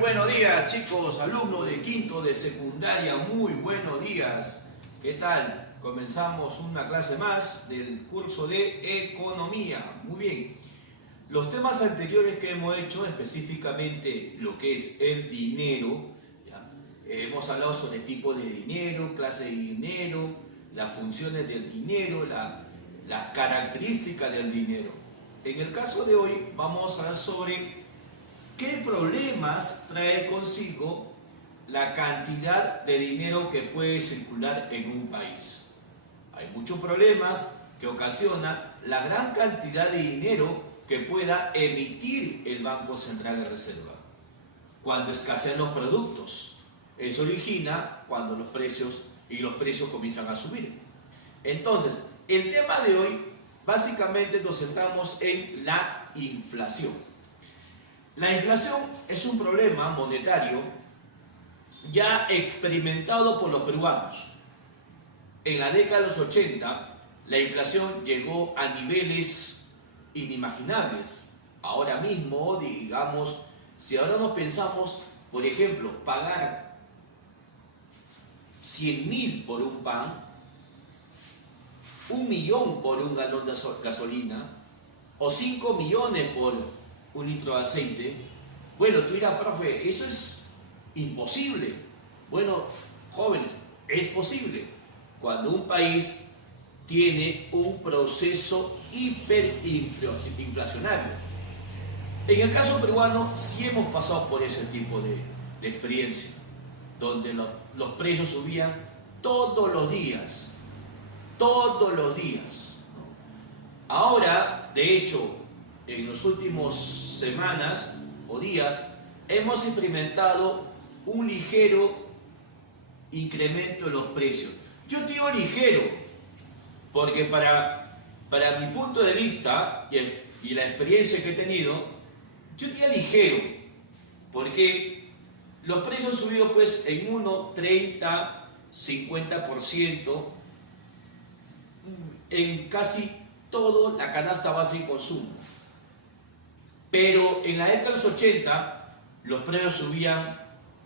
Buenos días, chicos, alumnos de quinto de secundaria, muy buenos días. ¿Qué tal? Comenzamos una clase más del curso de economía. Muy bien. Los temas anteriores que hemos hecho, específicamente lo que es el dinero, ¿ya? Hemos hablado sobre tipos de dinero, clase de dinero, las funciones del dinero, las características del dinero. En el caso de hoy vamos a hablar sobre ¿qué problemas trae consigo la cantidad de dinero que puede circular en un país? Hay muchos problemas que ocasiona la gran cantidad de dinero que pueda emitir el Banco Central de Reserva. Cuando escasean los productos, eso origina cuando los precios comienzan a subir. Entonces, el tema de hoy, básicamente nos centramos en la inflación. La inflación es un problema monetario ya experimentado por los peruanos. En la década de los 80, la inflación llegó a niveles inimaginables. Ahora mismo, digamos, si ahora nos pensamos, por ejemplo, pagar 100.000 por un pan, 1.000.000 por un galón de gasolina, o 5 millones por un litro de aceite, bueno, tú dirás, profe, eso es imposible. Bueno, jóvenes, es posible cuando un país tiene un proceso hiperinflacionario. En el caso peruano sí hemos pasado por ese tipo de experiencia, donde los precios subían todos los días, todos los días. Ahora, de hecho, en las últimas semanas o días hemos experimentado un ligero incremento en los precios. Yo digo ligero porque para mi punto de vista y la experiencia que he tenido, yo diría ligero porque los precios han subido pues en 1, 30, 50% en casi toda la canasta base de consumo. Pero en la década de los 80 los precios subían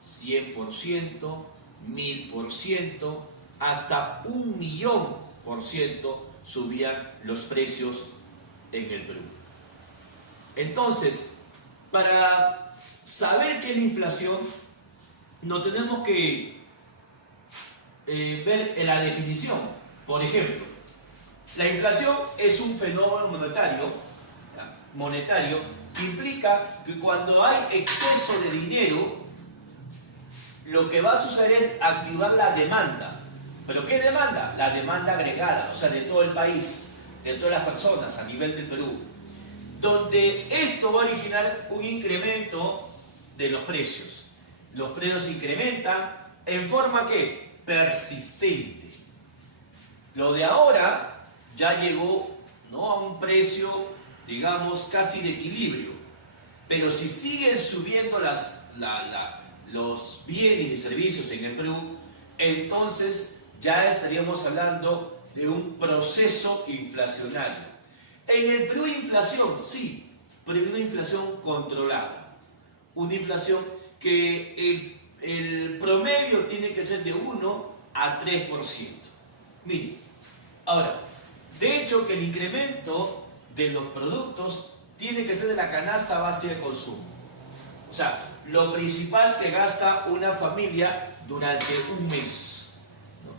100%, 1000%, hasta 1.000.000% subían los precios en el Perú. Entonces, para saber qué es la inflación, no tenemos que ver en la definición. Por ejemplo, la inflación es un fenómeno monetario que implica que cuando hay exceso de dinero, lo que va a suceder es activar la demanda. ¿Pero qué demanda? La demanda agregada, o sea, de todo el país, de todas las personas a nivel del Perú, donde esto va a originar un incremento de los precios. Los precios se incrementan en forma que persistente. Lo de ahora ya llegó, ¿no?, a un precio, digamos, casi de equilibrio. Pero si siguen subiendo los bienes y servicios en el Perú, entonces ya estaríamos hablando de un proceso inflacionario. En el Perú hay inflación, sí, pero hay una inflación controlada. Una inflación que el promedio tiene que ser de 1 a 3%. Miren, ahora, de hecho que el incremento de los productos tiene que ser de la canasta base de consumo. O sea, lo principal que gasta una familia durante un mes, ¿no?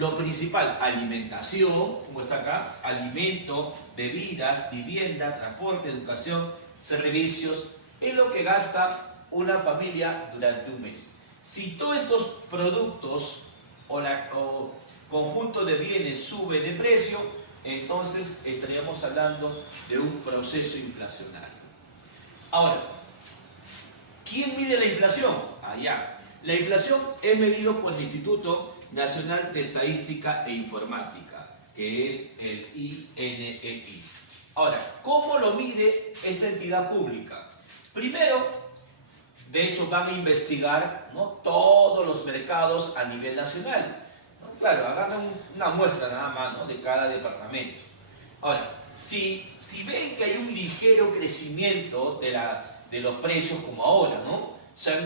Lo principal, alimentación, como está acá, alimento, bebidas, vivienda, transporte, educación, servicios, es lo que gasta una familia durante un mes. Si todos estos productos o conjunto de bienes sube de precio, entonces estaríamos hablando de un proceso inflacionario. Ahora, ¿quién mide la inflación? Allá. La inflación es medido por el Instituto Nacional de Estadística e Informática, que es el INEI. Ahora, ¿cómo lo mide esta entidad pública? Primero, de hecho, van a investigar, ¿no?, todos los mercados a nivel nacional. Claro, hagan una muestra nada más, ¿no?, de cada departamento. Ahora, si ven que hay un ligero crecimiento de la de los precios como ahora, ¿no?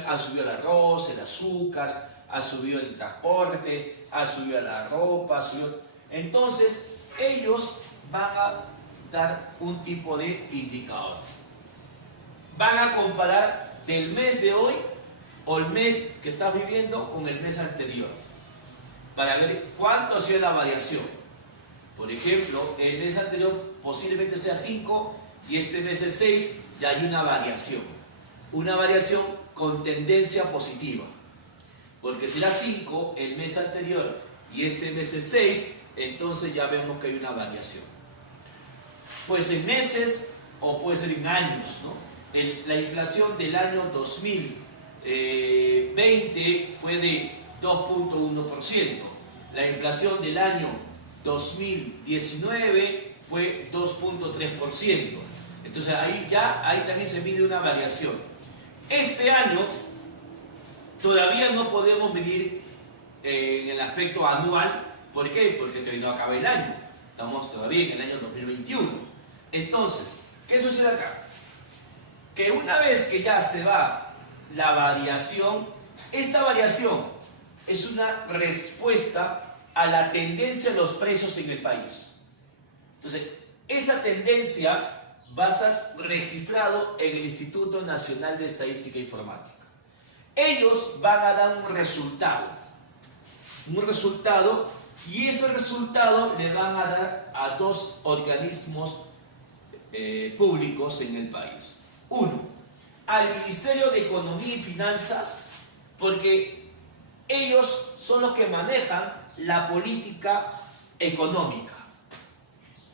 Ha subido el arroz, el azúcar, ha subido el transporte, ha subido la ropa, ha subido... Entonces, ellos van a dar un tipo de indicador. Van a comparar del mes de hoy o el mes que estás viviendo con el mes anterior para ver cuánto ha sido la variación. Por ejemplo, el mes anterior posiblemente sea 5 y este mes es 6, ya hay una variación. Una variación con tendencia positiva. Porque si era 5 el mes anterior y este mes es 6, entonces ya vemos que hay una variación. Puede ser en meses o puede ser en años, ¿no? La inflación del año 2020 fue de 2.1%. La inflación del año 2019 fue 2.3%. Entonces ahí también se mide una variación. Este año todavía no podemos medir en el aspecto anual. ¿Por qué? Porque todavía no acaba el año. Estamos todavía en el año 2021. Entonces, ¿qué sucede acá? Que una vez que ya se va la variación, esta variación es una respuesta a la tendencia de los precios en el país. Entonces, esa tendencia va a estar registrado en el Instituto Nacional de Estadística e Informática. Ellos van a dar un resultado y ese resultado le van a dar a dos organismos públicos en el país. Uno, al Ministerio de Economía y Finanzas, porque ellos son los que manejan la política económica.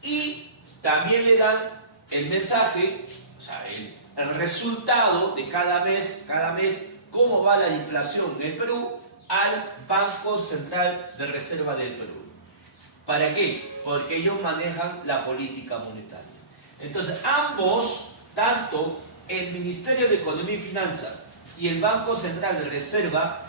Y también le dan el mensaje, o sea, el resultado de cada mes, cómo va la inflación en el Perú, al Banco Central de Reserva del Perú. ¿Para qué? Porque ellos manejan la política monetaria. Entonces, ambos, tanto el Ministerio de Economía y Finanzas y el Banco Central de Reserva,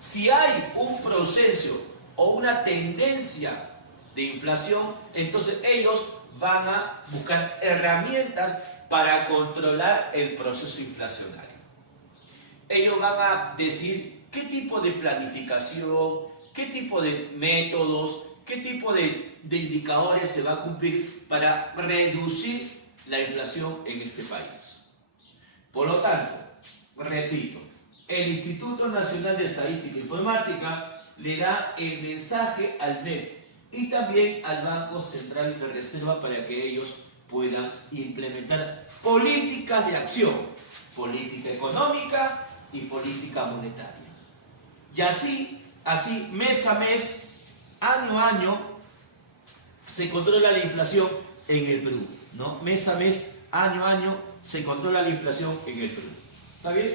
si hay un proceso o una tendencia de inflación, entonces ellos van a buscar herramientas para controlar el proceso inflacionario. Ellos van a decir qué tipo de planificación, qué tipo de métodos, qué tipo de indicadores se va a cumplir para reducir la inflación en este país. Por lo tanto, repito, el Instituto Nacional de Estadística e Informática le da el mensaje al MEF y también al Banco Central de Reserva para que ellos puedan implementar políticas de acción, política económica y política monetaria. Y así mes a mes, año a año, se controla la inflación en el Perú, ¿no? Mes a mes, año a año, se controla la inflación en el Perú. ¿Está bien?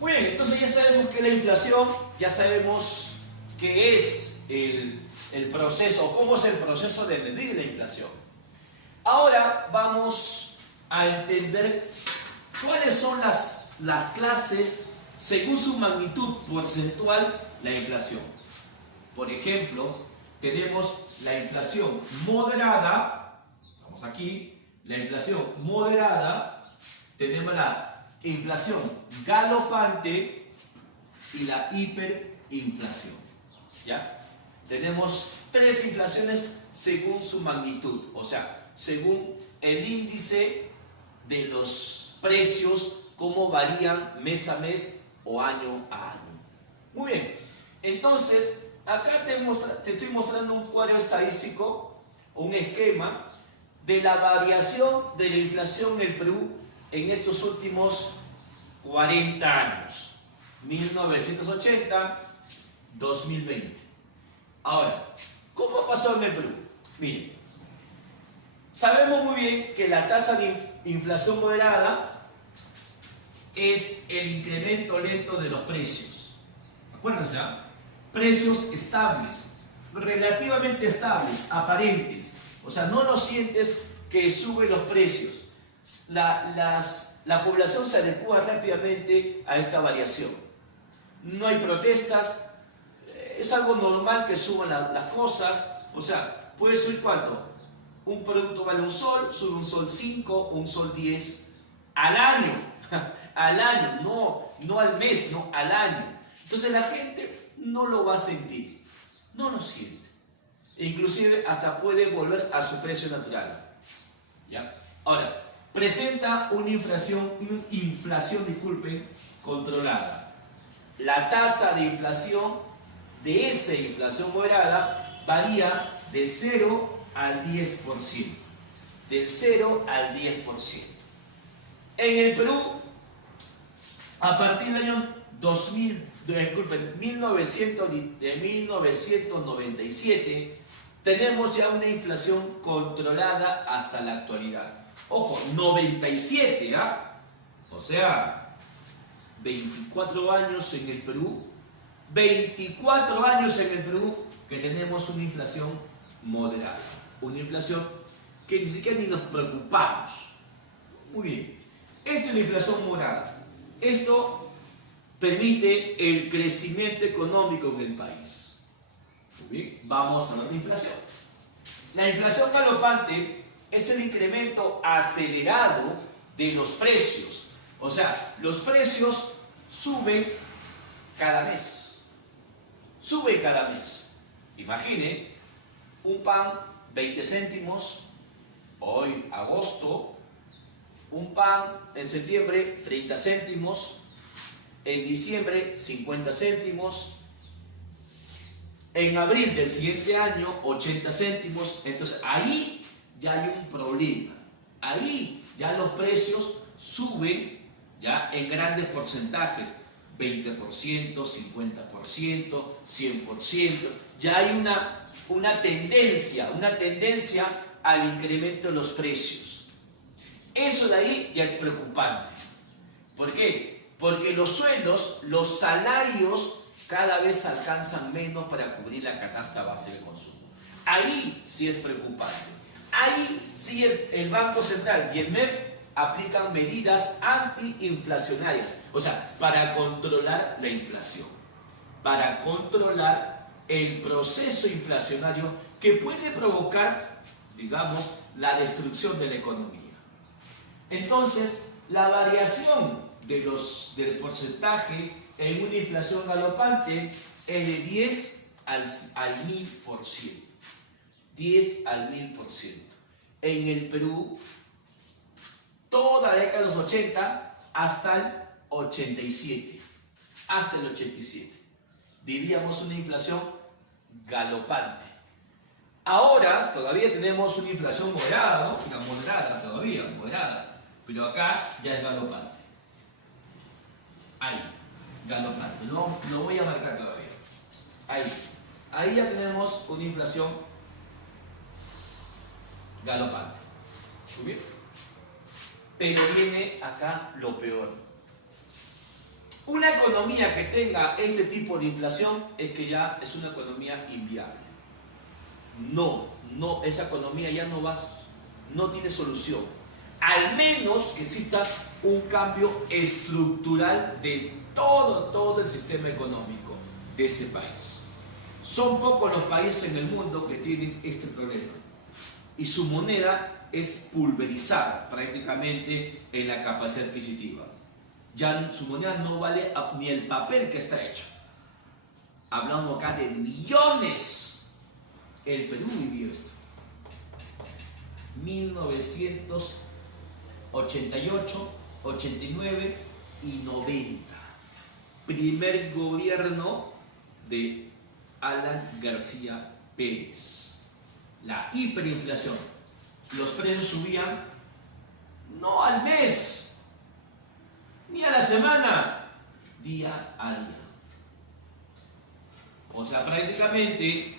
Muy bien, entonces ya sabemos qué es la inflación, ya sabemos qué es el proceso, cómo es el proceso de medir la inflación. Ahora vamos a entender cuáles son las clases según su magnitud porcentual la inflación. Por ejemplo, tenemos la inflación moderada, estamos aquí, la inflación moderada, tenemos la inflación galopante y la hiperinflación. ¿Ya? Tenemos tres inflaciones según su magnitud, o sea, según el índice de los precios, cómo varían mes a mes o año a año. Muy bien, entonces acá te estoy mostrando un cuadro estadístico, un esquema de la variación de la inflación en el Perú en estos últimos 40 años, 1980-2020. Ahora, ¿cómo pasó en el Perú? Miren, sabemos muy bien que la tasa de inflación moderada es el incremento lento de los precios. Acuérdense, ¿eh? Precios estables, relativamente estables, aparentes. O sea, no lo sientes que suben los precios. La población se adecua rápidamente a esta variación. No hay protestas, es algo normal que suban las cosas. O sea, puede subir ¿cuánto? Un producto vale un sol, sube un sol 5, un sol 10. al año, al año, no al mes, no al año. Entonces la gente no lo va a sentir, no lo siente. E inclusive hasta puede volver a su precio natural. ¿Ya? Ahora, presenta una inflación, disculpen, controlada. La tasa de inflación de esa inflación moderada varía de 0 al 10%. Del 0 al 10%. En el Perú, a partir del año 1997, tenemos ya una inflación controlada hasta la actualidad. Ojo, 97, ¿ah? O sea, 24 años en el Perú, 24 años en el Perú que tenemos una inflación moderada. Una inflación que ni siquiera ni nos preocupamos. Muy bien. Esto es la inflación moderada. Esto permite el crecimiento económico en el país. Muy bien. Vamos a hablar de inflación. La inflación galopante es el incremento acelerado de los precios. O sea, los precios suben cada mes. Suben cada mes. Imagine un pan 20 céntimos, hoy agosto, un pan en septiembre 30 céntimos, en diciembre 50 céntimos, en abril del siguiente año 80 céntimos. Entonces ahí ya hay un problema, ahí ya los precios suben ya en grandes porcentajes, 20%, 50%, 100%, ya hay una tendencia al incremento de los precios. Eso de ahí ya es preocupante. ¿Por qué? Porque los sueldos, los salarios cada vez alcanzan menos para cubrir la canasta base de consumo. Ahí sí es preocupante. Ahí sí el Banco Central y el MEF aplican medidas antiinflacionarias, o sea, para controlar la inflación, para controlar el proceso inflacionario que puede provocar, digamos, la destrucción de la economía. Entonces, la variación del porcentaje en una inflación galopante es de 10 al 1000%. 10 al 1000%. En el Perú, toda la década de los 80 hasta el 87. Hasta el 87. Vivíamos una inflación galopante. Ahora todavía tenemos una inflación moderada, ¿no? Una moderada todavía, moderada. Pero acá ya es galopante. Ahí, galopante. Lo voy a marcar todavía. Ahí ya tenemos una inflación galopante. ¿Muy bien? Pero viene acá lo peor. Una economía que tenga este tipo de inflación es que ya es una economía inviable. No, esa economía ya no tiene solución. Al menos que exista un cambio estructural de todo el sistema económico de ese país. Son pocos los países en el mundo que tienen este problema. Y su moneda es pulverizada prácticamente en la capacidad adquisitiva. Ya su moneda no vale ni el papel que está hecho. Hablamos acá de millones. El Perú vivió esto. 1988, 89 y 90. Primer gobierno de Alan García Pérez. La hiperinflación. Los precios subían no al mes, ni a la semana, día a día. O sea, prácticamente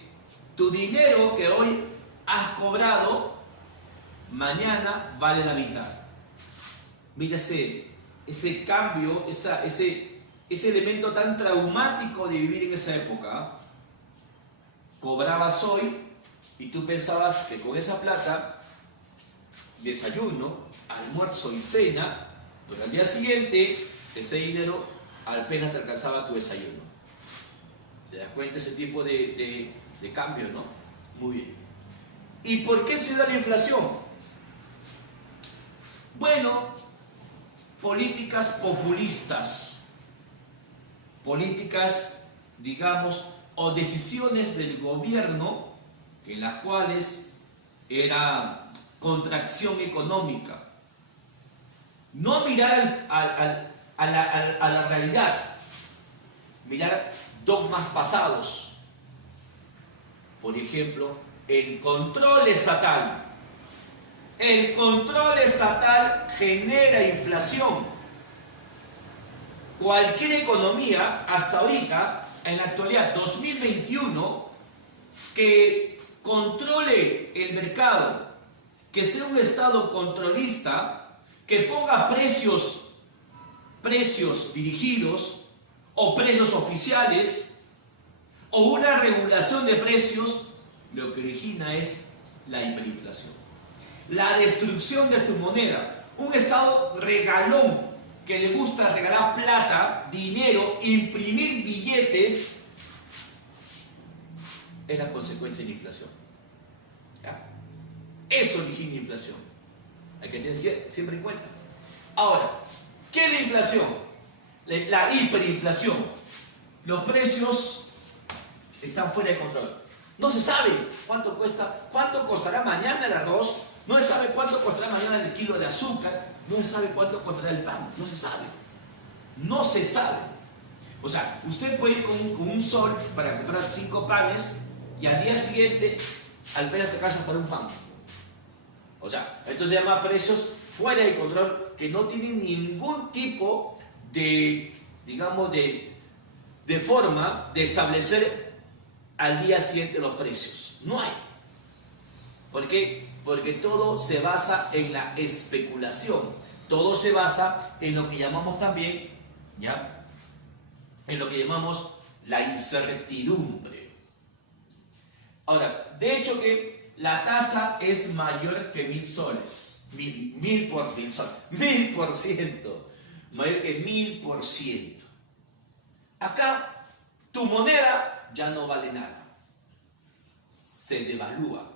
tu dinero que hoy has cobrado, mañana vale la mitad. Mira ese cambio, ese elemento tan traumático de vivir en esa época. Cobrabas hoy y tú pensabas que con esa plata, desayuno, almuerzo y cena, pero al día siguiente ese dinero apenas te alcanzaba tu desayuno. ¿Te das cuenta ese tipo de cambio, no? Muy bien. ¿Y por qué se da la inflación? Bueno, políticas populistas, políticas, digamos, o decisiones del gobierno en las cuales era contracción económica. No mirar a la realidad, mirar dogmas pasados. Por ejemplo, el control estatal. El control estatal genera inflación. Cualquier economía, hasta ahorita, en la actualidad, 2021, que controle el mercado, que sea un Estado controlista, que ponga precios dirigidos o precios oficiales o una regulación de precios, lo que origina es la hiperinflación. La destrucción de tu moneda. Un Estado regalón que le gusta regalar plata, dinero, imprimir billetes, es la consecuencia de la inflación. ¿Ya? Eso origina inflación. Hay que tener siempre en cuenta. Ahora, ¿qué es la inflación? La hiperinflación. Los precios están fuera de control. No se sabe cuánto cuesta, cuánto costará mañana el arroz, no se sabe cuánto costará mañana el kilo de azúcar, no se sabe cuánto costará el pan, no se sabe. No se sabe. O sea, usted puede ir con un sol para comprar 5 panes y al día siguiente al ver a tu casa para un pan. O sea, esto se llama precios fuera de control que no tienen ningún tipo de, digamos, de forma de establecer al día siguiente los precios. No hay. ¿Por qué? Porque todo se basa en la especulación. Todo se basa en lo que llamamos también, ¿ya? En lo que llamamos la incertidumbre. Ahora, de hecho que la tasa es mayor que 1000 soles. 1000%. Mayor que 1000%. Acá, tu moneda ya no vale nada. Se devalúa.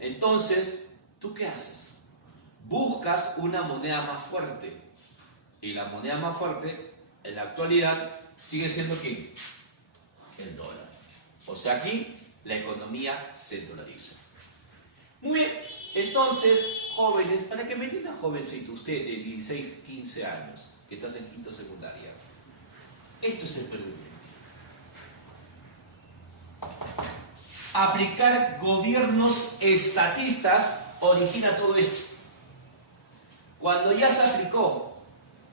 Entonces, ¿tú qué haces? Buscas una moneda más fuerte. Y la moneda más fuerte, en la actualidad, sigue siendo ¿quién? El dólar. O sea, aquí la economía se dolariza. Muy bien. Entonces, jóvenes, para que me entienda jovencito, usted de 16, 15 años, que estás en quinto secundaria, esto es el Perú. Aplicar gobiernos estatistas origina todo esto. Cuando ya se aplicó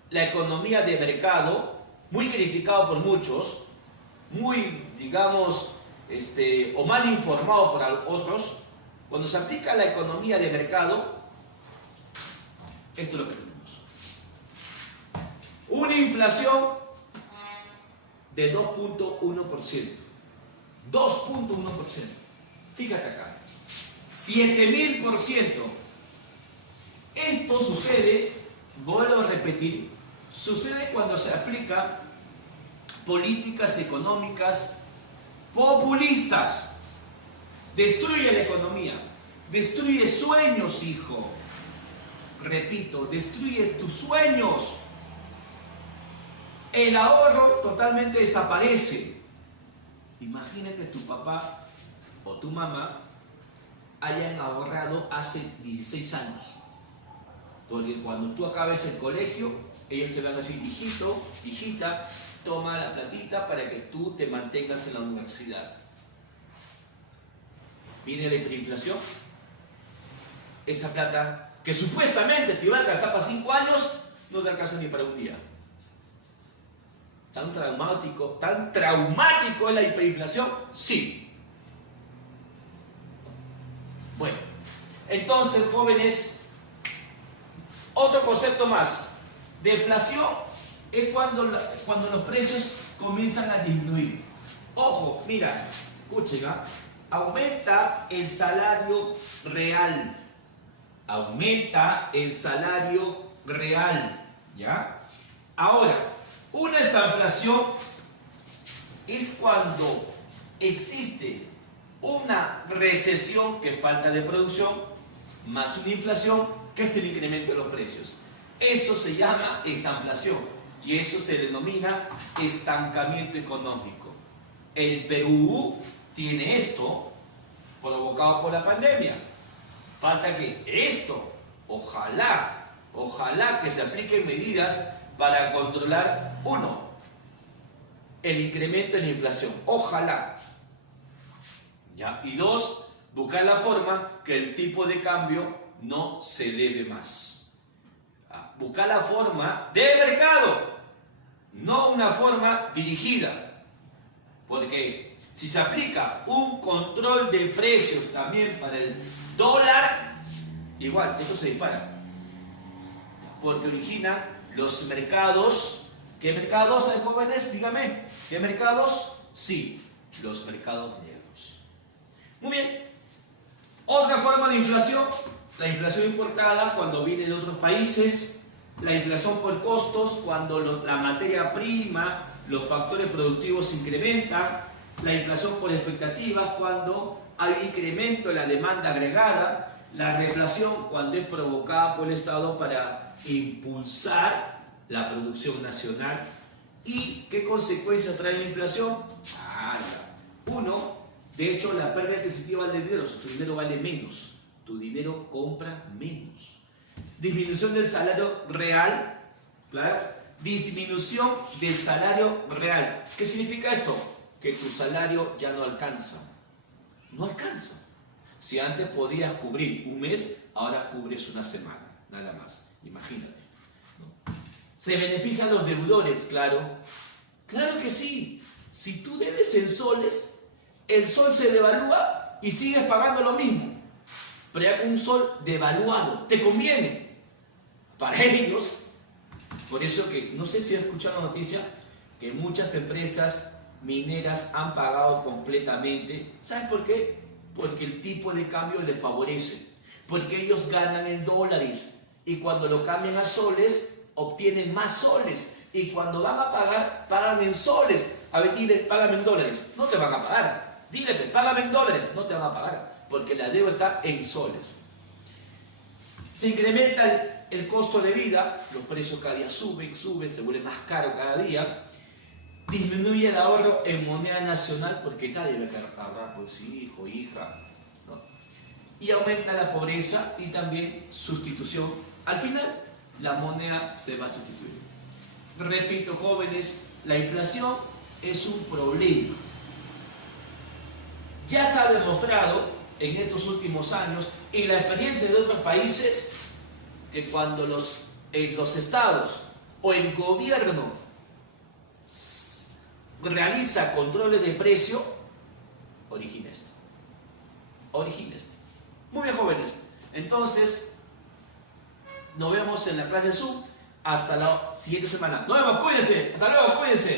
la economía de mercado, muy criticado por muchos, muy, digamos, o mal informado por otros, cuando se aplica la economía de mercado, esto es lo que tenemos. Una inflación de 2.1%. 2.1%. Fíjate acá. 7000%. Esto sucede, vuelvo a repetir, sucede cuando se aplica políticas económicas populistas. Destruye la economía, destruye sueños, hijo. Repito, destruye tus sueños. El ahorro totalmente desaparece. Imagina que tu papá o tu mamá hayan ahorrado hace 16 años. Porque cuando tú acabes el colegio, ellos te van a decir, hijito, hijita, toma la platita para que tú te mantengas en la universidad. Viene la hiperinflación. Esa plata que supuestamente te iba a alcanzar para 5 años, no te alcanza ni para un día. ¿Tan traumático es la hiperinflación? Sí. Bueno, entonces, jóvenes, otro concepto más. Deflación es cuando los precios comienzan a disminuir. Ojo, mira, escuchen, aumenta el salario real. Aumenta el salario real. ¿Ya? Ahora, una estanflación es cuando existe una recesión, que es falta de producción, más una inflación, que es el incremento de los precios. Eso se llama estanflación y eso se denomina estancamiento económico. El Perú tiene esto provocado por la pandemia. Falta que esto, ojalá que se apliquen medidas para controlar, uno, el incremento de la inflación. Ojalá. ¿Ya? Y dos, buscar la forma que el tipo de cambio no se eleve más. Buscar la forma de mercado, no una forma dirigida. Porque si se aplica un control de precios también para el dólar, igual, esto se dispara. Porque origina los mercados. ¿Qué mercados hay, jóvenes? Dígame. ¿Qué mercados? Sí, los mercados negros. Muy bien. Otra forma de inflación, la inflación importada cuando viene de otros países, la inflación por costos cuando la materia prima, los factores productivos se incrementan, la inflación por expectativas cuando hay un incremento en la demanda agregada, la reflación cuando es provocada por el Estado para impulsar la producción nacional. ¿Y qué consecuencias trae la inflación? Uno, de hecho, la pérdida adquisitiva del dinero. Tu dinero vale menos, tu dinero compra menos. Disminución del salario real, ¿claro? Disminución del salario real. ¿Qué significa esto? Que tu salario ya no alcanza. No alcanza. Si antes podías cubrir un mes, ahora cubres una semana, nada más. Imagínate. ¿No? ¿Se benefician los deudores? Claro. Claro que sí. Si tú debes en soles, el sol se devalúa y sigues pagando lo mismo. Pero ya con un sol devaluado, te conviene. Para ellos, por eso que, no sé si has escuchado la noticia, que muchas empresas mineras han pagado completamente. ¿Sabes por qué? Porque el tipo de cambio les favorece. Porque ellos ganan en dólares y cuando lo cambian a soles, obtienen más soles. Y cuando van a pagar, pagan en soles. A ver, dile, págame en dólares. No te van a pagar. Dile, págame en dólares. No te van a pagar. Porque la deuda está en soles. Se incrementa el costo de vida. Los precios cada día suben, se vuelve más caro cada día. Disminuye el ahorro en moneda nacional porque nadie va a ahorrar, pues hijo, hija, ¿no? Y aumenta la pobreza y también sustitución. Al final, la moneda se va a sustituir. Repito, jóvenes, la inflación es un problema. Ya se ha demostrado en estos últimos años, en la experiencia de otros países, que cuando los estados o el gobierno realiza controles de precio, origina esto. Muy bien, jóvenes. Entonces, nos vemos en la clase Zoom. Hasta la siguiente semana. Nos vemos, cuídense. Hasta luego, cuídense.